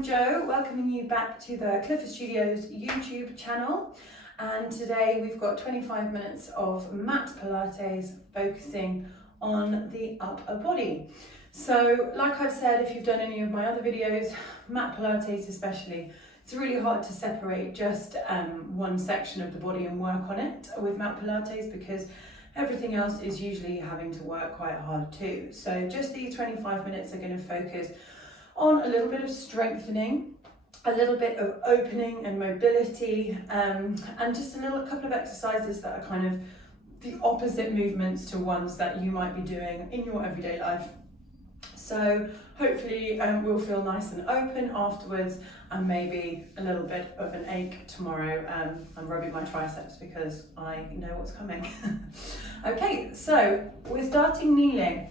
I'm Jo, welcoming you back to the Clifford Studios YouTube channel. And today we've got 25 minutes of mat Pilates focusing on the upper body. So like I've said, if you've done any of my other videos, mat Pilates especially, it's really hard to separate just one section of the body and work on it with mat Pilates because everything else is usually having to work quite hard too. So just these 25 minutes are going to focus on a little bit of strengthening, a little bit of opening and mobility, and just a couple of exercises that are kind of the opposite movements to ones that you might be doing in your everyday life. So hopefully we'll feel nice and open afterwards, and maybe a little bit of an ache tomorrow. I'm rubbing my triceps because I know what's coming. Okay, so we're starting kneeling.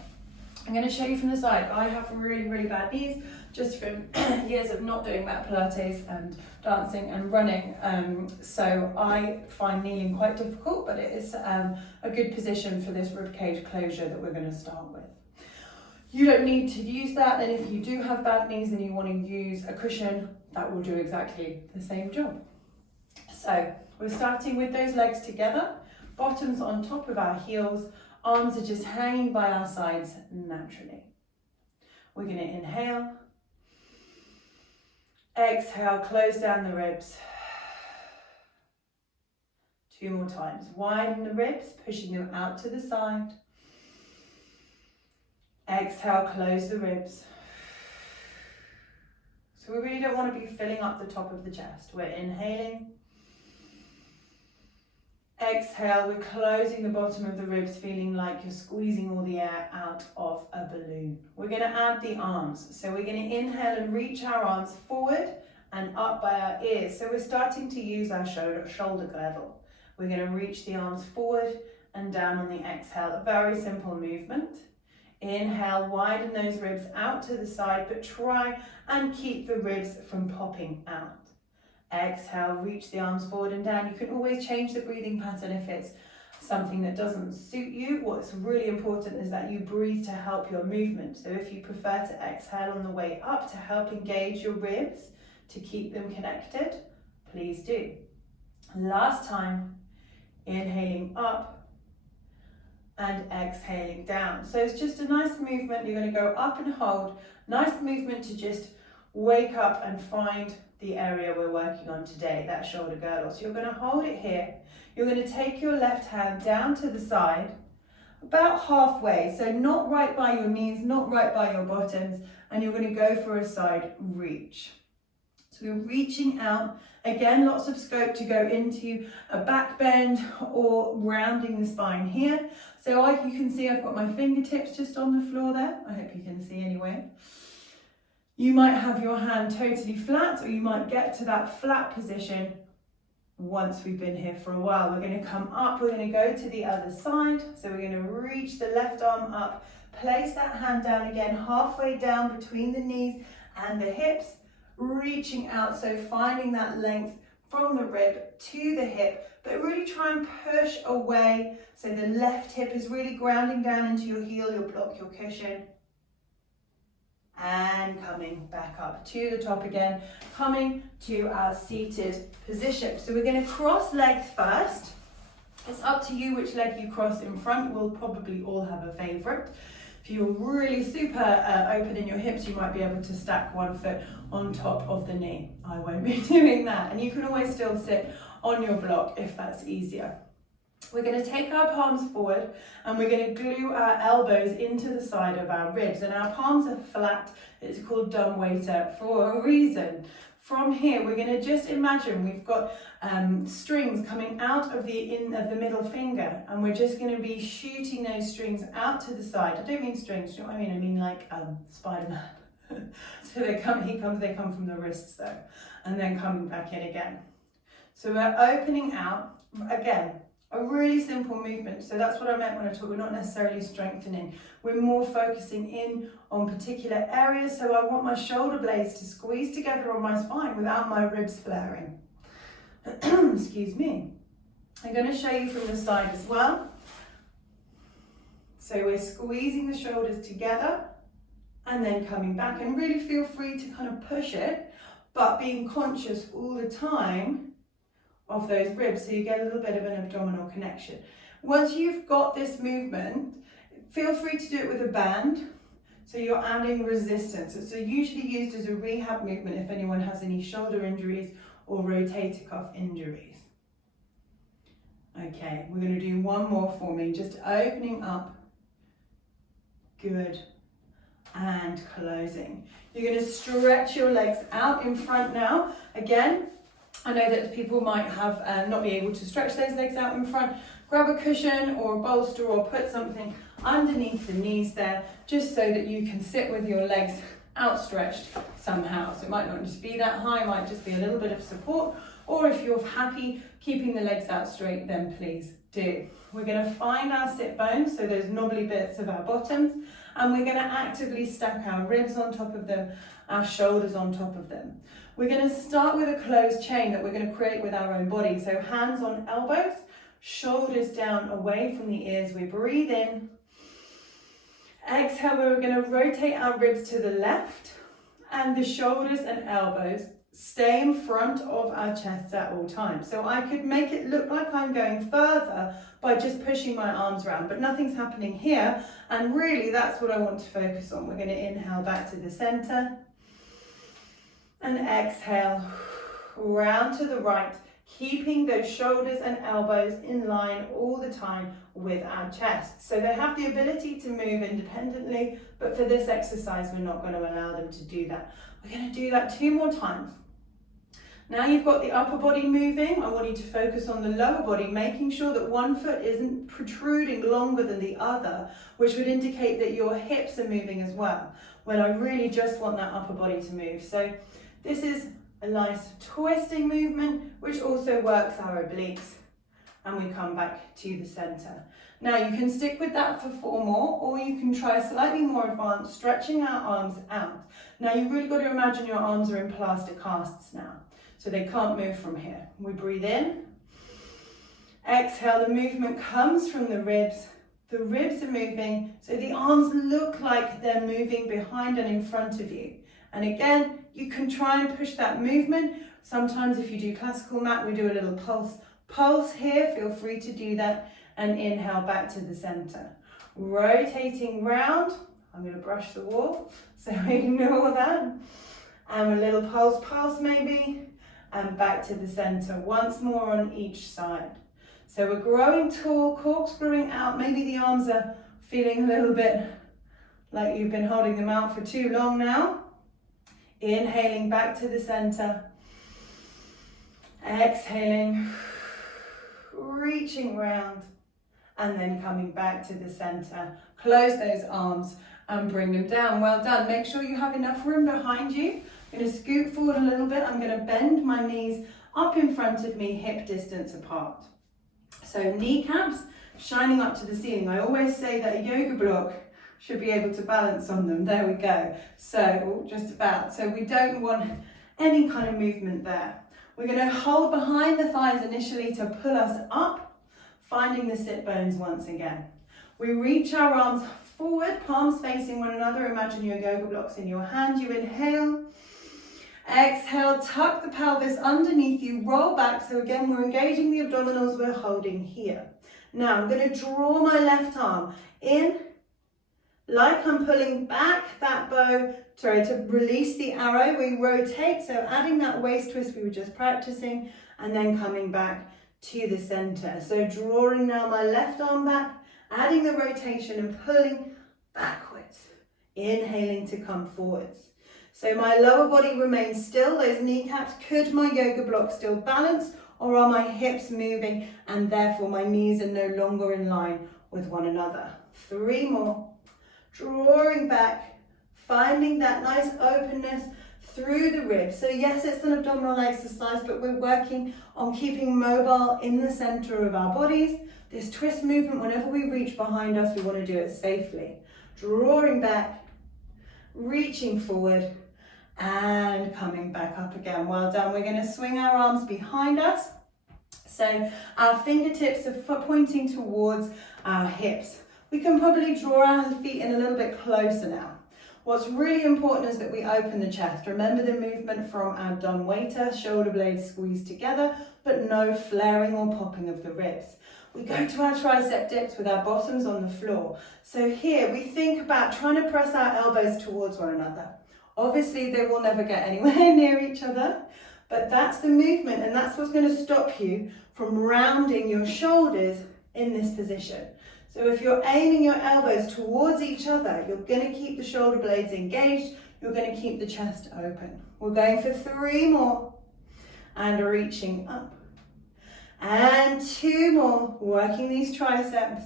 I'm going to show you from the side. I have really bad knees just from years of not doing mat Pilates and dancing and running. So I find kneeling quite difficult, but it is a good position for this ribcage closure that we're going to start with. You don't need to use that, and if you do have bad knees and you want to use a cushion, that will do exactly the same job. So we're starting with those legs together, bottoms on top of our heels, arms are just hanging by our sides naturally. We're going to inhale, exhale, close down the ribs. 2 more times. Widen the ribs, pushing them out to the side. Exhale, close the ribs. So we really don't want to be filling up the top of the chest. We're inhaling. Exhale, we're closing the bottom of the ribs, feeling like you're squeezing all the air out of a balloon. We're going to add the arms. So we're going to inhale and reach our arms forward and up by our ears. So we're starting to use our shoulder girdle. We're going to reach the arms forward and down on the exhale. A very simple movement. Inhale, widen those ribs out to the side, but try and keep the ribs from popping out. Exhale, reach the arms forward and down. You can always change the breathing pattern if it's something that doesn't suit you. What's really important is that you breathe to help your movement. So if you prefer to exhale on the way up to help engage your ribs, to keep them connected, please do. Last time, inhaling up and exhaling down. So it's just a nice movement. You're going to go up and hold. Nice movement to just wake up and find the area we're working on today, that shoulder girdle. So you're going to hold it here. You're going to take your left hand down to the side, about halfway. So not right by your knees, not right by your bottoms. And you're going to go for a side reach. So we're reaching out. Again, lots of scope to go into a back bend or rounding the spine here. So you can see I've got my fingertips just on the floor there. I hope you can see anyway. You might have your hand totally flat, or you might get to that flat position once we've been here for a while. We're going to come up, we're going to go to the other side. So we're going to reach the left arm up, place that hand down again, halfway down between the knees and the hips, reaching out, so finding that length from the rib to the hip, but really try and push away. So the left hip is really grounding down into your heel, you'll block your cushion. And coming back up to the top again, coming to our seated position. So we're going to cross legs first. It's up to you which leg you cross in front. We'll probably all have a favourite. If you're really super open in your hips, you might be able to stack one foot on top of the knee. I won't be doing that. And you can always still sit on your block if that's easier. We're going to take our palms forward and we're going to glue our elbows into the side of our ribs, and our palms are flat. It's called dumbwaiter for a reason. From here, we're going to just imagine we've got strings coming out of the middle finger, and we're just going to be shooting those strings out to the side. I don't mean strings, do you know what I mean? I mean like Spider-Man. So they come from the wrists though, and then coming back in again. So we're opening out again. A really simple movement. So that's what I meant when I talk. We're not necessarily strengthening. We're more focusing in on particular areas. So I want my shoulder blades to squeeze together on my spine without my ribs flaring. Excuse me. I'm going to show you from the side as well. So we're squeezing the shoulders together and then coming back, and really feel free to kind of push it, but being conscious all the time of those ribs so you get a little bit of an abdominal connection. Once you've got this movement, feel free to do it with a band, so you're adding resistance. It's usually used as a rehab movement if anyone has any shoulder injuries or rotator cuff injuries. Okay, we're going to do one more for me, just opening up, good, and closing. You're going to stretch your legs out in front now. Again, I know that people might have not be able to stretch those legs out in front. Grab a cushion or a bolster or put something underneath the knees there, just so that you can sit with your legs outstretched somehow. So it might not just be that high, it might just be a little bit of support, or if you're happy keeping the legs out straight, then please do. We're going to find our sit bones, so those knobbly bits of our bottoms, and we're going to actively stack our ribs on top of them, our shoulders on top of them. We're going to start with a closed chain that we're going to create with our own body. So hands on elbows, shoulders down away from the ears. We breathe in. Exhale, we're going to rotate our ribs to the left, and the shoulders and elbows stay in front of our chest at all times. So I could make it look like I'm going further by just pushing my arms around, but nothing's happening here. And really that's what I want to focus on. We're going to inhale back to the center and exhale round to the right, keeping those shoulders and elbows in line all the time with our chest. So they have the ability to move independently, but for this exercise, we're not going to allow them to do that. We're going to do that 2 more times. Now you've got the upper body moving, I want you to focus on the lower body, making sure that one foot isn't protruding longer than the other, which would indicate that your hips are moving as well, when I really just want that upper body to move. So this is a nice twisting movement, which also works our obliques, and we come back to the center. Now you can stick with that for 4 more, or you can try slightly more advanced, stretching our arms out. Now you've really got to imagine your arms are in plaster casts now, so they can't move from here. We breathe in, exhale, the movement comes from the ribs are moving, so the arms look like they're moving behind and in front of you. And again, you can try and push that movement. Sometimes if you do classical mat, we do a little pulse here, feel free to do that, and inhale back to the center. Rotating round, I'm going to brush the wall, so ignore that. And a little pulse maybe, and back to the center. Once more on each side. So we're growing tall, corkscrewing out. Maybe the arms are feeling a little bit like you've been holding them out for too long now. Inhaling back to the center. Exhaling, reaching round, and then coming back to the center. Close those arms and bring them down. Well done. Make sure you have enough room behind you. I'm going to scoot forward a little bit. I'm going to bend my knees up in front of me, hip distance apart. So kneecaps shining up to the ceiling. I always say that a yoga block should be able to balance on them. There we go. So just about. So we don't want any kind of movement there. We're going to hold behind the thighs initially to pull us up, finding the sit bones once again. We reach our arms forward, palms facing one another. Imagine your yoga blocks in your hand. You inhale. Exhale, tuck the pelvis underneath you, roll back. So again, we're engaging the abdominals, we're holding here. Now I'm going to draw my left arm in, like I'm pulling back that bow, to release the arrow. We rotate, so adding that waist twist we were just practicing, and then coming back to the center. So drawing now my left arm back, adding the rotation and pulling backwards, inhaling to come forwards. So my lower body remains still, those kneecaps. Could my yoga block still balance, or are my hips moving and therefore my knees are no longer in line with one another? 3 more. Drawing back, finding that nice openness through the ribs. So yes, it's an abdominal exercise, but we're working on keeping mobile in the center of our bodies. This twist movement, whenever we reach behind us, we want to do it safely. Drawing back, reaching forward, and coming back up again. Well done. We're going to swing our arms behind us. So our fingertips are pointing towards our hips. We can probably draw our feet in a little bit closer now. What's really important is that we open the chest. Remember the movement from our dumb waiter, shoulder blades squeezed together, but no flaring or popping of the ribs. We go to our tricep dips with our bottoms on the floor. So here we think about trying to press our elbows towards one another. Obviously they will never get anywhere near each other, but that's the movement and that's what's going to stop you from rounding your shoulders in this position. So if you're aiming your elbows towards each other, you're going to keep the shoulder blades engaged, you're going to keep the chest open. We're going for 3 more and reaching up. And 2 more, working these triceps.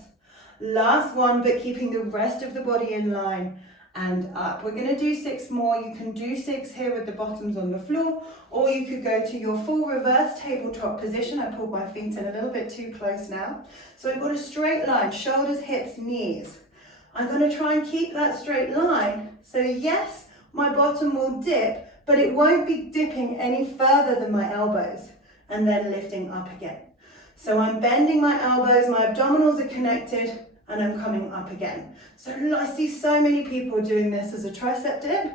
Last one, but keeping the rest of the body in line and up. We're going to do 6 more. You can do 6 here with the bottoms on the floor, or you could go to your full reverse tabletop position. I pulled my feet in a little bit too close now. So I've got a straight line, shoulders, hips, knees. I'm going to try and keep that straight line. So yes, my bottom will dip, but it won't be dipping any further than my elbows and then lifting up again. So I'm bending my elbows, my abdominals are connected, and I'm coming up again. So I see so many people doing this as a tricep dip,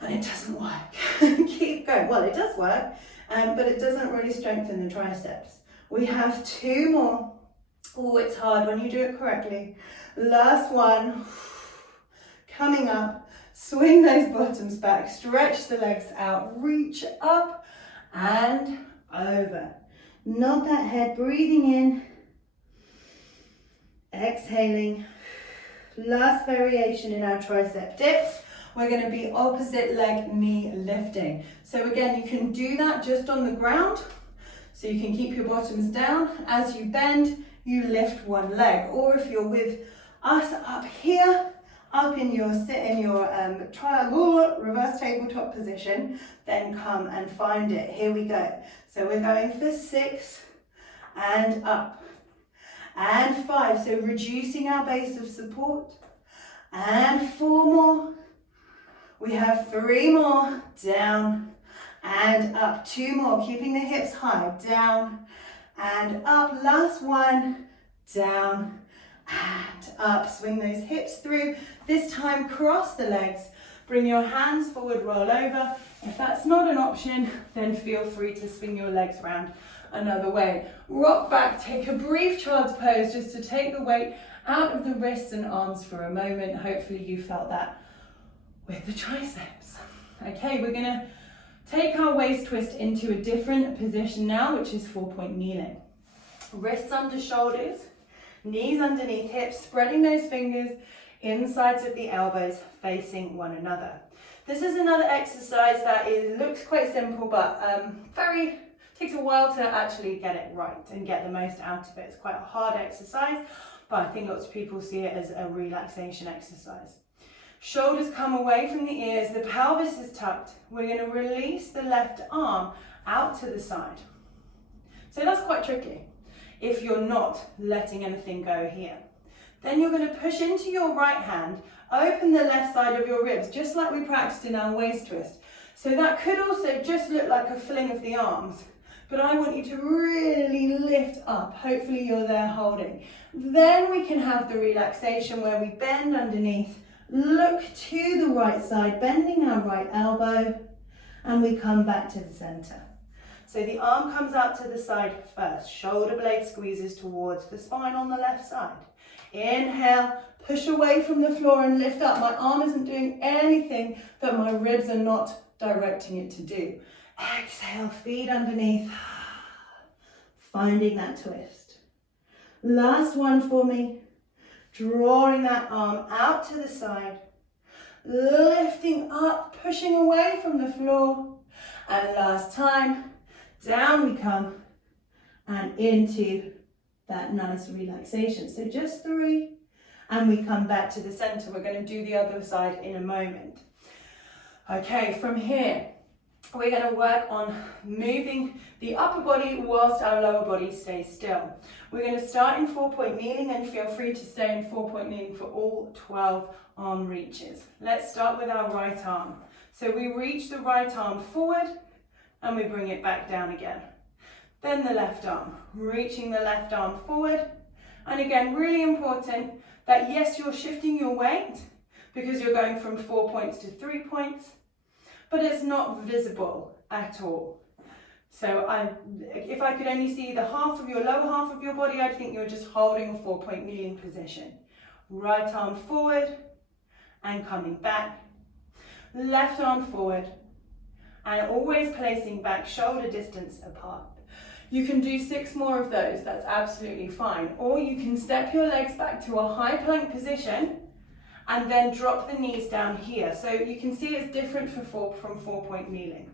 and it doesn't work. Keep going. Well, it does work, but it doesn't really strengthen the triceps. We have 2 more. Oh, it's hard when you do it correctly. Last one. Coming up, swing those bottoms back, stretch the legs out, reach up and over. Nod that head, breathing in. Exhaling. Last variation in our tricep dips. We're going to be opposite leg knee lifting. So again, you can do that just on the ground. So you can keep your bottoms down. As you bend, you lift one leg. Or if you're with us up here, up in your triangle reverse tabletop position, then come and find it. Here we go. So we're going for 6 and up. And 5, so reducing our base of support. And 4 more. We have 3 more, down and up. 2 more, keeping the hips high, down and up. Last one, down and up. Swing those hips through. This time, cross the legs. Bring your hands forward, roll over. If that's not an option, then feel free to swing your legs around another way. Rock back, take a brief child's pose just to take the weight out of the wrists and arms for a moment. Hopefully you felt that with the triceps. Okay, we're gonna take our waist twist into a different position now, which is 4-point kneeling. Wrists under shoulders, knees underneath hips, spreading those fingers, insides of the elbows facing one another. This is another exercise that looks quite simple, but takes a while to actually get it right and get the most out of it. It's quite a hard exercise, but I think lots of people see it as a relaxation exercise. Shoulders come away from the ears, the pelvis is tucked. We're going to release the left arm out to the side. So that's quite tricky if you're not letting anything go here. Then you're going to push into your right hand, open the left side of your ribs, just like we practiced in our waist twist. So that could also just look like a fling of the arms, but I want you to really lift up. Hopefully you're there holding. Then we can have the relaxation where we bend underneath, look to the right side, bending our right elbow, and we come back to the center. So the arm comes out to the side first, shoulder blade squeezes towards the spine on the left side. Inhale, push away from the floor and lift up. My arm isn't doing anything that my ribs are not directing it to do. Exhale, feet underneath, finding that twist. Last one for me, drawing that arm out to the side, lifting up, pushing away from the floor, and last time, down we come, and into that nice relaxation. So just 3, and we come back to the center. We're going to do the other side in a moment. Okay, from here, we're going to work on moving the upper body whilst our lower body stays still. We're going to start in 4-point kneeling, and feel free to stay in 4-point kneeling for all 12 arm reaches. Let's start with our right arm. So we reach the right arm forward and we bring it back down again. Then the left arm, reaching the left arm forward. And again, really important that yes, you're shifting your weight, because you're going from 4 points to 3 points, but it's not visible at all. So if I could only see the half of your lower half of your body, I'd think you're just holding a 4-point kneeling position. Right arm forward and coming back. Left arm forward and always placing back shoulder distance apart. You can do 6 more of those, that's absolutely fine. Or you can step your legs back to a high plank position and then drop the knees down here. So you can see it's different from 4-point kneeling.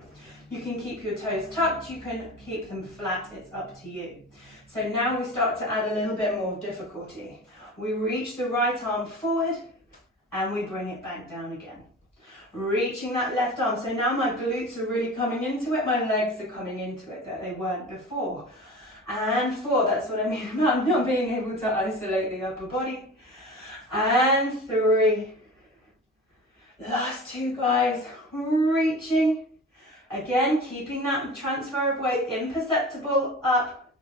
You can keep your toes tucked, you can keep them flat, it's up to you. So now we start to add a little bit more difficulty. We reach the right arm forward and we bring it back down again. Reaching that left arm. So now my glutes are really coming into it, my legs are coming into it that they weren't before. And 4, that's what I mean about not being able to isolate the upper body. And 3. Last 2, guys. Reaching. Again, keeping that transfer of weight imperceptible, up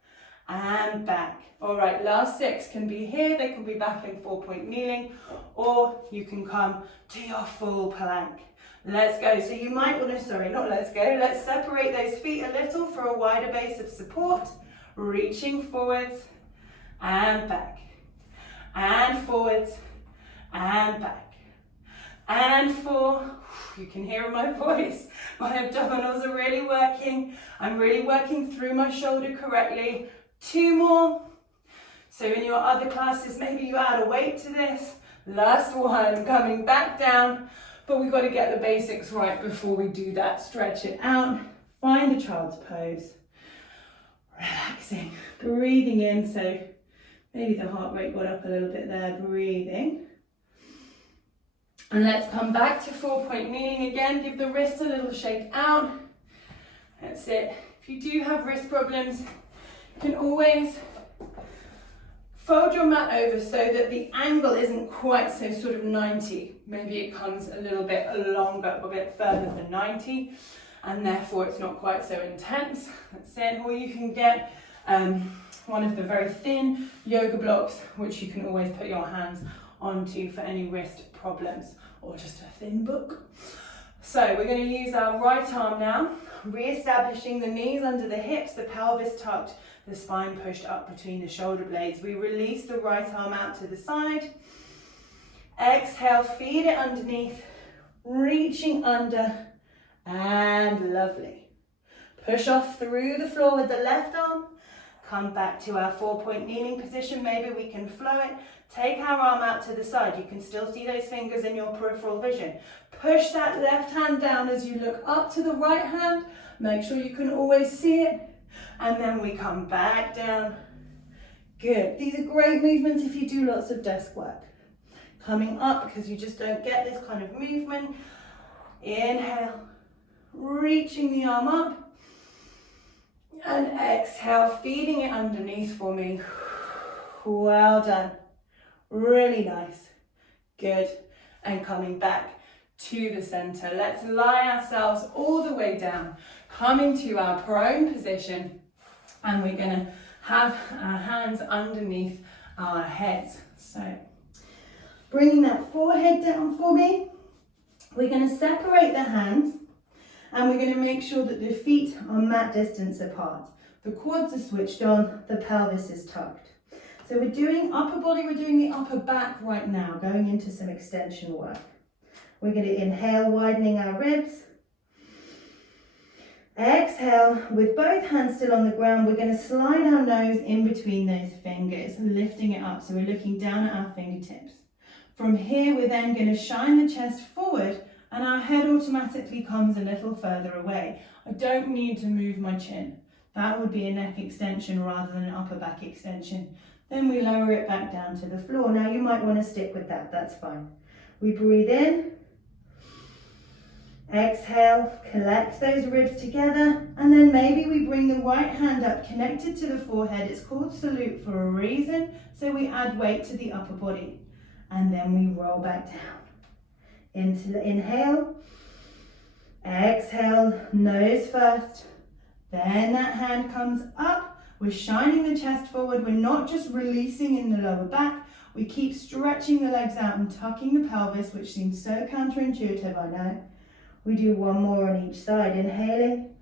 and back. All right, last 6 can be here, they can be back in 4-point kneeling, or you can come to your full plank. Let's go. So you might want to, let's separate those feet a little for a wider base of support, reaching forwards and back, and forwards and back, and 4. You can hear my voice. My abdominals are really working. I'm really working through my shoulder correctly. 2 more. So in your other classes, maybe you add a weight to this. Last 1, coming back down. But we've got to get the basics right before we do that. Stretch it out. Find the child's pose. Relaxing. Breathing in. So maybe the heart rate got up a little bit there. Breathing. And let's come back to 4-point kneeling again. Give the wrists a little shake out. That's it. If you do have wrist problems, you can always fold your mat over so that the angle isn't quite so sort of 90. Maybe it comes a little bit longer, a bit further than 90, and therefore it's not quite so intense. That's it. Or you can get one of the very thin yoga blocks, which you can always put your hands onto for any wrist problems, or just a thin book. So we're going to use our right arm now, re-establishing the knees under the hips, the pelvis tucked, the spine pushed up between the shoulder blades. We release the right arm out to the side. Exhale, feed it underneath, reaching under, and lovely. Push off through the floor with the left arm. Come back to our 4-point kneeling position. Maybe we can flow it. Take our arm out to the side. You can still see those fingers in your peripheral vision. Push that left hand down as you look up to the right hand. Make sure you can always see it. And then we come back down. Good. These are great movements if you do lots of desk work. Coming up because you just don't get this kind of movement. Inhale. Reaching the arm up. And exhale, feeding it underneath for me. Well done. Really nice. Good. And coming back to the center. Let's lie ourselves all the way down, coming to our prone position. And we're going to have our hands underneath our heads. So bringing that forehead down for me. We're going to separate the hands. And we're going to make sure that the feet are mat distance apart. The quads are switched on, the pelvis is tucked. So we're doing upper body, we're doing the upper back right now, going into some extension work. We're going to inhale, widening our ribs. Exhale, with both hands still on the ground, we're going to slide our nose in between those fingers, lifting it up. So we're looking down at our fingertips. From here, we're then going to shine the chest forward, and our head automatically comes a little further away. I don't need to move my chin. That would be a neck extension rather than an upper back extension. Then we lower it back down to the floor. Now you might want to stick with that, that's fine. We breathe in. Exhale, collect those ribs together, and then maybe we bring the right hand up, connected to the forehead. It's called salute for a reason, so we add weight to the upper body. And then we roll back down. Into the inhale, exhale, nose first, then that hand comes up, we're shining the chest forward, we're not just releasing in the lower back, We keep stretching the legs out and tucking the pelvis, which seems so counterintuitive, I know. We do one more on each side. Inhaling,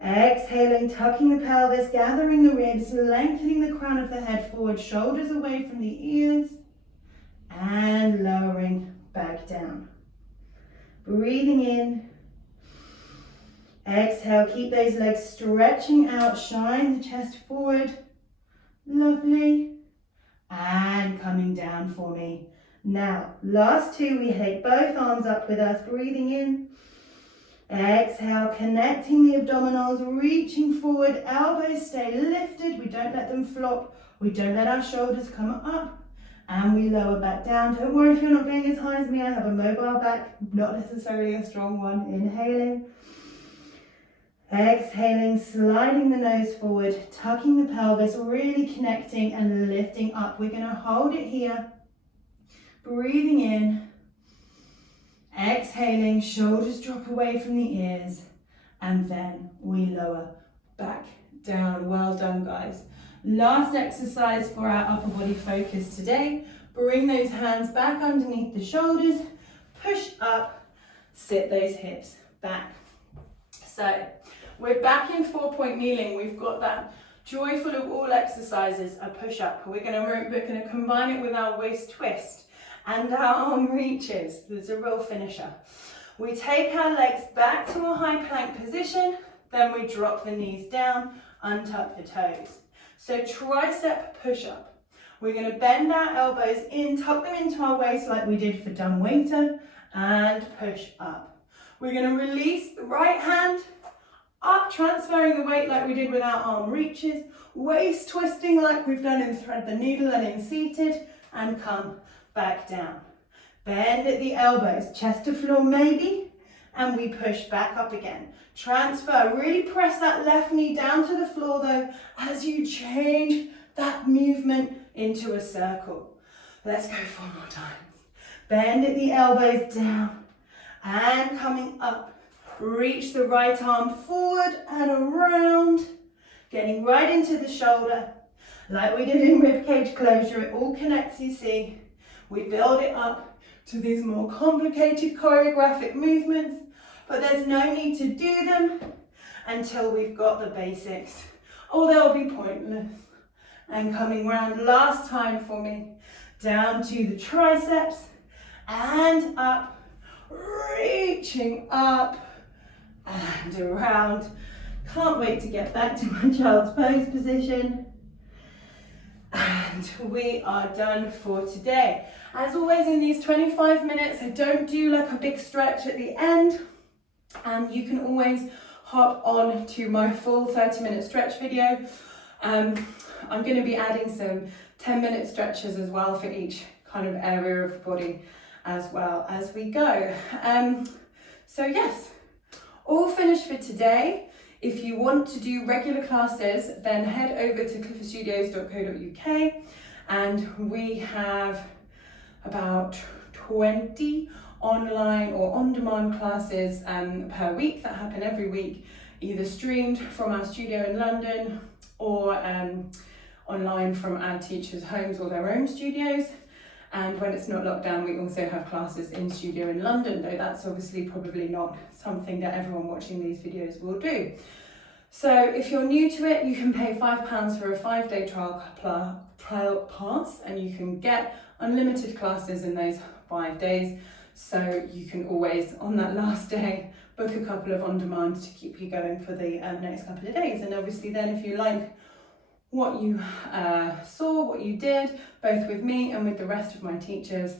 exhaling, tucking the pelvis, gathering the ribs, lengthening the crown of the head forward, shoulders away from the ears, and lowering back down. Breathing in, exhale, keep those legs stretching out, shine the chest forward, lovely, and coming down for me. Now, last two, we take both arms up with us, breathing in, exhale, connecting the abdominals, reaching forward, elbows stay lifted, we don't let them flop, we don't let our shoulders come up, and we lower back down. Don't worry if you're not going as high as me, I have a mobile back, not necessarily a strong one. Inhaling, exhaling, sliding the nose forward, tucking the pelvis, really connecting and lifting up. We're going to hold it here. Breathing in, exhaling, shoulders drop away from the ears, and then we lower back down. Well done, guys. Last exercise for our upper body focus today. Bring those hands back underneath the shoulders, push up, sit those hips back. So we're back in 4-point kneeling. We've got that joyful of all exercises, a push up. We're going to combine it with our waist twist and our arm reaches. There's a real finisher. We take our legs back to a high plank position, then we drop the knees down, untuck the toes. So tricep push up. We're going to bend our elbows in, tuck them into our waist like we did for dumb waiter, and push up. We're going to release the right hand up, transferring the weight like we did with our arm reaches, waist twisting like we've done in thread the needle and in seated, and come back down. Bend at the elbows, chest to floor maybe, and we push back up again. Transfer, really press that left knee down to the floor though, as you change that movement into a circle. Let's go 4 more times. Bend at the elbows down, and coming up. Reach the right arm forward and around, getting right into the shoulder, like we did in ribcage closure. It all connects, you see. We build it up to these more complicated choreographic movements, but there's no need to do them until we've got the basics, or they'll be pointless. And coming round last time for me, down to the triceps and up, reaching up and around. Can't wait to get back to my child's pose position. And we are done for today. As always in these 25 minutes, I don't do like a big stretch at the end. And you can always hop on to my full 30-minute stretch video. I'm going to be adding some 10-minute stretches as well for each kind of area of the body as well as we go. So yes, all finished for today. If you want to do regular classes, then head over to cliffordstudios.co.uk, and we have about 20 online or on-demand classes per week that happen every week, either streamed from our studio in London or online from our teachers' homes or their own studios. And when it's not locked down, we also have classes in studio in London, though that's obviously probably not something that everyone watching these videos will do. So if you're new to it, you can pay £5 for a 5-day trial pass, and you can get unlimited classes in those 5 days. So you can always, on that last day, book a couple of on-demand to keep you going for the next couple of days. And obviously then if you like what you saw, what you did, both with me and with the rest of my teachers,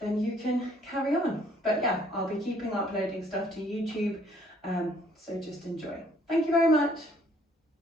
then you can carry on. But yeah, I'll be keeping uploading stuff to YouTube, so just enjoy. Thank you very much.